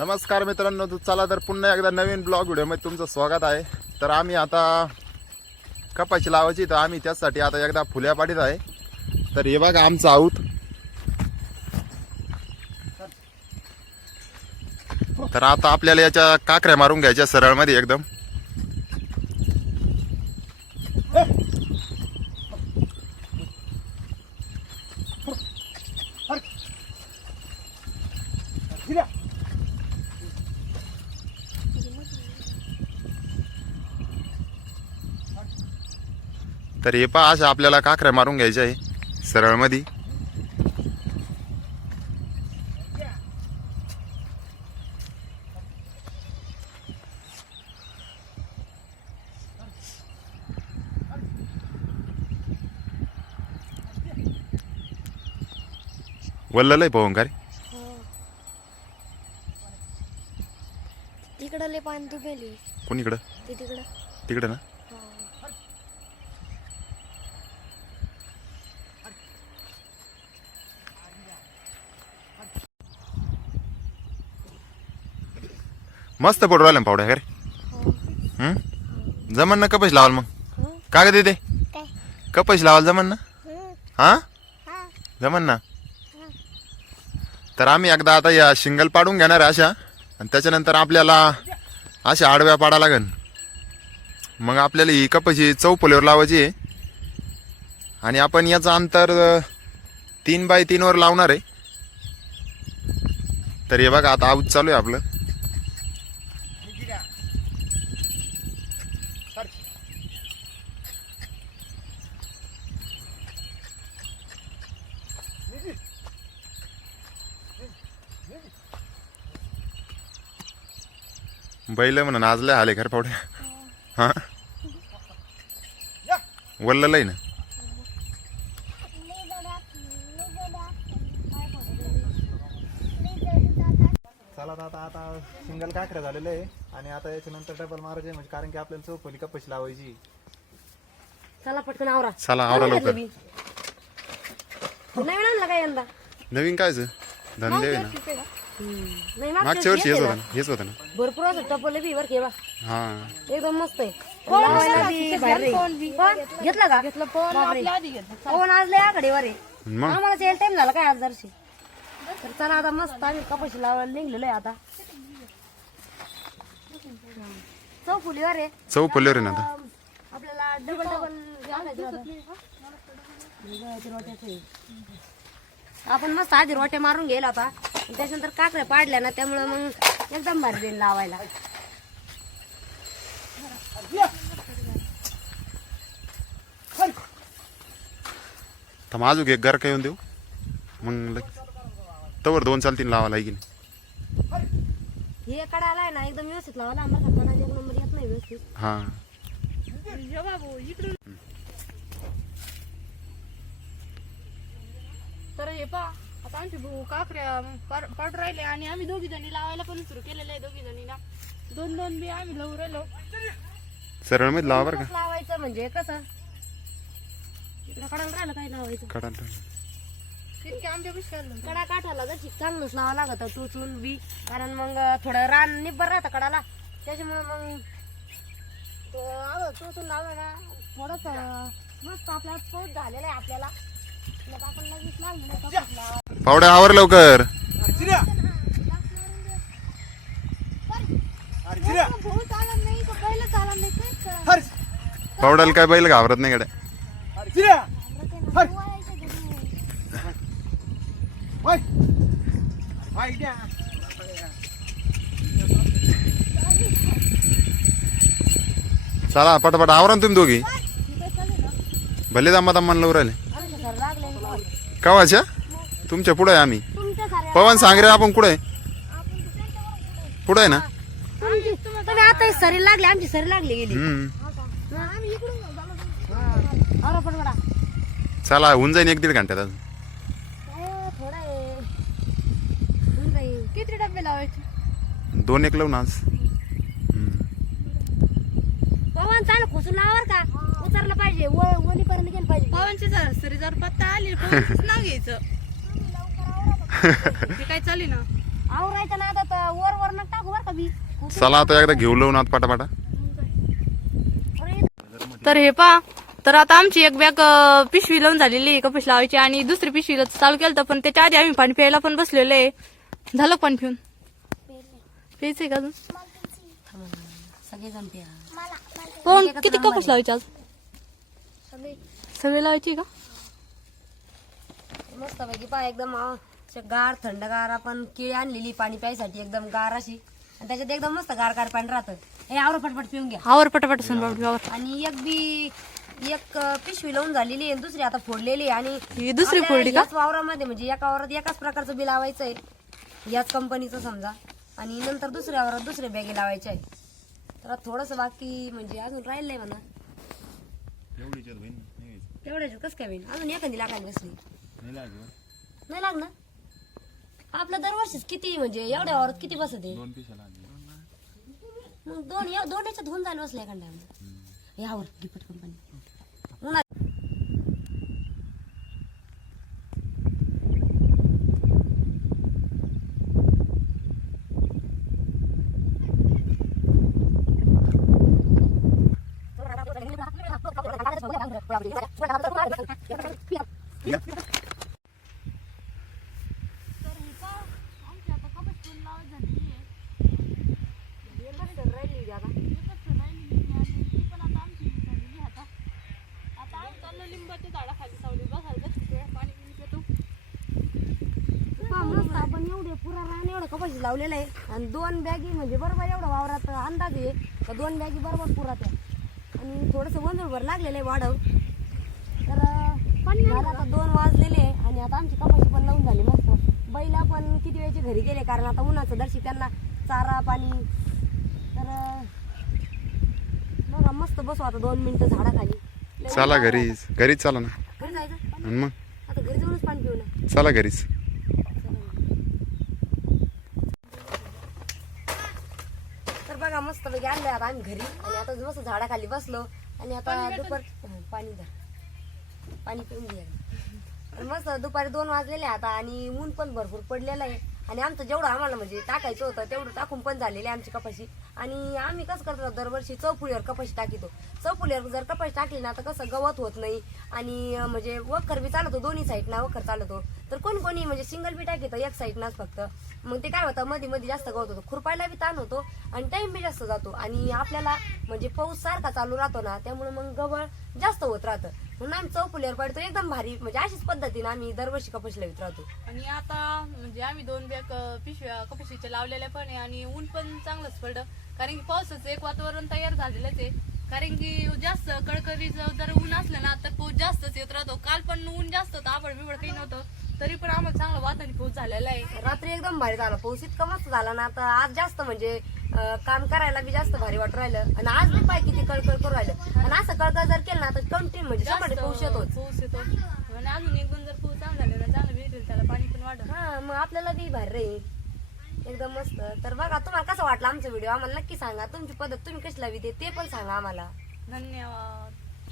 नमस्कार मित्रांनो चला तर पुन्हा एकदा नवीन ब्लॉग व्हिडिओमध्ये तुमचं स्वागत आहे. तर आम्ही आता कपाशी लावायची तर आम्ही त्यासाठी आता एकदा फुल्या पाडीत आहे. तर हे बघा आमचं आऊत. तर आता आपल्याला याच्या काकऱ्या मारून घ्यायच्या सरळमध्ये एकदम. तर हे पहा अशा आपल्याला काकऱ्या मारून घ्यायच्या आहे. सरळमध्ये वल्ललंय पाहून का रे तिकडं लय पाणी ते तिकडं. तिकडं ना? मस्त पडू राहिलं पावड्या का रे? जमन ना कपश लावाल मग? का ग काय? कपश लावाल जमन ना? हं? जमन ना? तर आम्ही एकदा आता या शिंगल पाडून घेणार आहे अशा. आणि त्याच्यानंतर आपल्याला अशा आडव्या पाडा लागन. मग आपल्याला ही कपाशी चौपलीवर लावायची आहे. आणि आपण याचं अंतर तीन बाय तीनवर लावणार आहे. तर हे बघा आता आऊत चालू आहे आपलं. बैल म्हणा नाजले आले खरं पावड्या हा वल्ललंय ना? चला आता आता आता सिंगल काकऱ्या झालेलं आहे. आणि आता याच्यानंतर डबल मारायचे म्हणजे कारण की आपल्याला चौपली कपाशी लावायची चला पटकन आवरा. चला आवरा लवकर. नवीन आणला काय यंदा? नवीन कायच धंदे आहे ना? नाही मागच्या वर्षी हेच होतं ना हेच होतं ना. भरपूर असं टपले बी वर केवा हा एकदम मस्त आहे. लावायला बी भारी आहे. पण घेतला का? घेतलं पवन आज लय आकडे वर आहे. मग? आम्हाला सेल टाइम झाला काय आज जरशी तर चला आता मस्त आम्ही कपाशी लावायला निघलेलो आहे आता. आहे. चौपलीवर आहे ना आता. आपल्याला डबल डबल आपण मस्त आधी रोट्या मारून गेलो आता. त्याच्यानंतर काकड्या पाडल्या ना त्यामुळे मग एकदम भारी देईल लावायला. तर माझू एक घर काय येऊन देऊ. मग लगेच तवर दोन चालतील लावा लागेल हे कडाला आहे ना एकदम व्यवस्थित लावायला. आम्हाला कडाला एक नंबर येत नाही व्यवस्थित. हा. तर हे पा आता आमचे भाऊ काकऱ्या पाड पाड राहिले आणि आम्ही दोघी जणी लावायला पण सुरू केलेलं आहे दोघी जणीला दोन दोन बी आम्ही लावू राहिलो. सरळमध्ये लावा बरं का? लावायचं म्हणजे कसं? इकडं कडाला राहिलं काय लावायचं? तितके आमच्या. कडा काठाला जर चांगलंच लावा लागत टोचून बी. कारण मग थोडं रान निब्बर राहतं कडाला. त्याच्यामुळे मग तो आव- टोचून लावलं ना थोडस मस्त आपला पोट झालेला आहे आपल्याला. मग आपण लगेच लागलो पावड्या आवर लवकर. नाही काय करा? पावड्याला काय बैल घाबरत नाही गड्या. चला पटापट आवरा ना तुम्ही दोघी. भले दमा दमान लावून राहिले आमच्या सर? लागले. ना. कवाच्या? तुमच्यापुढे आहे आम्ही. तुमच्या साऱ्या पवन सांग रे आपण कुठे पुढे आहे ना? तुमची तुम्ही आता सरी लागली आमची सरी लागली गेली. हम्म. अरे पण बडा चला होऊन जाईन एक दीड घंट्यात अजून. थोडा आहे. होऊन जाईल. किती डबे लावायचे? दोन एक लावून आज. हम्म. पवन चाल खुसून लावर का. उतरलं पाहिजे वली पर्यंत गेलं पाहिजे. पवनची जर सरी जर पत्ता आली पवनचंच नाव घ्यायचं. हे काय चालली ना? आवरायचं ना आता तर वर वर चला आता एकदा घेऊ लावून आत पाटापाटा. तर हे पा तर आता आमची एक बॅग पिशवी लावून झालेली आहे कपस लावायची आणि दुसरी पिशवी चालू केलं होतं, पण त्याच्या आधी आम्ही पाणी प्यायला पण बसलेलो आहे. झालं पाणी पिऊन? प्यायचंय का अजून? पण किती कपस लावायचे आज? सगळे लावायची का? मस्त पैकी पा एकदम गार थंडगार आपण केळी आणलेली पाणी प्यायसाठी एकदम गार अशी. आणि त्याच्यात एकदम मस्त गार गार पाणी राहतं. हे आवरं पटपट पिऊन घ्या. आवर पटापट आवर. आणि एक बी एक पिशवी लावून झालेली आहे आणि दुसरी आता फोडलेली आहे. आणि ही दुसरी आपल्या फोडली का? याच वावरामध्ये म्हणजे एका वावरात एकाच प्रकारचं बी लावायचं आहे. याच कंपनीचं समजा. आणि नंतर दुसऱ्या वावरात दुसरे बॅगे लावायचे आहे. तर थोडस बाकी म्हणजे अजून राहिलंय म्हणा. तेवढ्याच कसं काय होईल अजून एखादी लागायला बसली. नाही लागणार आपलं दरवर्षीच किती म्हणजे एवढ्या वावरात किती बसत आहे? मग दोन या- दोन याच्यात होऊन जायला बसल्या एखाद्या यावर गिपट कंपनी. उन्हा हा, मस्त आपण एवढे पुरा रान एवढं कपाशी लावलेलं आहे. आणि दोन बॅगी म्हणजे बरोबर एवढं वावरात अंदाज आहे. का दोन बॅगी बरोबर पुरात आहे. आणि थोडंसं वंजूळभर लागलेलं आहे वाढव. तर झालं आता दोन वाजलेले आहे आणि आता आमची कपाशी पण लावून झाली मस्त. बैला पण किती वेळचे घरी गेले? कारण आता उन्हाचं दर्शी त्यांना चारा पाणी. तर बघा मस्त बसू आता दोन मिनिटं झाडाखाली. चला ऊन घरीच. घरीच चला ना. घरी जायचं? आणि मग? आता घरी जाऊनच पाणी पिऊ ना. चला घरीच तर बघा मस्त पैकी आणलंय आता आम्ही घरी. आणि आता मस्त झाडाखाली बसलो आणि आता दुपार पाणी द्या पाणी पिऊन घ्या मस्त दुपारी दोन वाजलेले आता आणि ऊन पण भरपूर पडलेलं आहे. आणि आमचं जेवढं आम्हाला म्हणजे टाकायचं होतं तेवढं टाकून पण झालेली आहे आमची कपाशी. आणि आम्ही कसं करतो दरवर्षी चौफुलीवर कपाशी टाकीतो. चौफुलीवर जर कपाशी टाकली ना तर कसं गवत होत नाही. आणि म्हणजे वखर बी चालवतो दोन्ही साईडना वखर चालवतो. तर कोण कोणी म्हणजे सिंगल बी टाकीतो एक साईडनाच फक्त. मग ते काय होतं मध्ये मध्ये जास्त गवत होतं. खुरपायला बी ताण होतो आणि टाइम बी जास्त जातो. आणि आपल्याला म्हणजे पाऊस सारखा चालू राहतो ना त्यामुळे मग गवळ जास्त होत राहतं. म्हणून आम्ही चौफुलीवर पडतो एकदम भारी. म्हणजे अशीच पद्धतीने आम्ही दरवर्षी कपाशी लावित राहतो. आणि आता म्हणजे आम्ही दोन बॅग पिशव्या कपाशीच्या लावलेल्या पण आहे आणि ऊन पण चांगलंच पडलं. कारण की पावसाचं एक वातावरण तयार झालेलंच आहे. कारण की जास्त कडकडीचं जर ऊन असलं ना तर पाऊस जास्तच येत राहतो. काल पण ऊन जास्त होतं आपण बिबड काही नव्हतं. तरी पण आम्हाला चांगला वातावरण पाऊस झालेला आहे. रात्री एकदम भारी झाला. पाऊस इतका मस्त झाला ना आता आज जास्त म्हणजे अं, काम करायला बी जास्त भारी वाटू राहिलं. आणि आज बी पाय किती कळकळ करू राहिलं. आणि असं कळकळ जर केलं ना तर कंटिन्यू म्हणजे टक्के पाऊस येतोच. पाऊस येतो. आणि अजून एक दोन जर पाऊस चांगला झाला ना चांगलं भेटेल त्याला पाणी पण वाढत हा मग आपल्याला बी भारी राहील. एकदम मस्त. तर बघा तुम्हाला कसं वाटलं आमचा व्हिडिओ आम्हाला नक्की सांगा. तुमची पद्धत तुम्ही कशी लावी ते ते पण सांगा आम्हाला. धन्यवाद.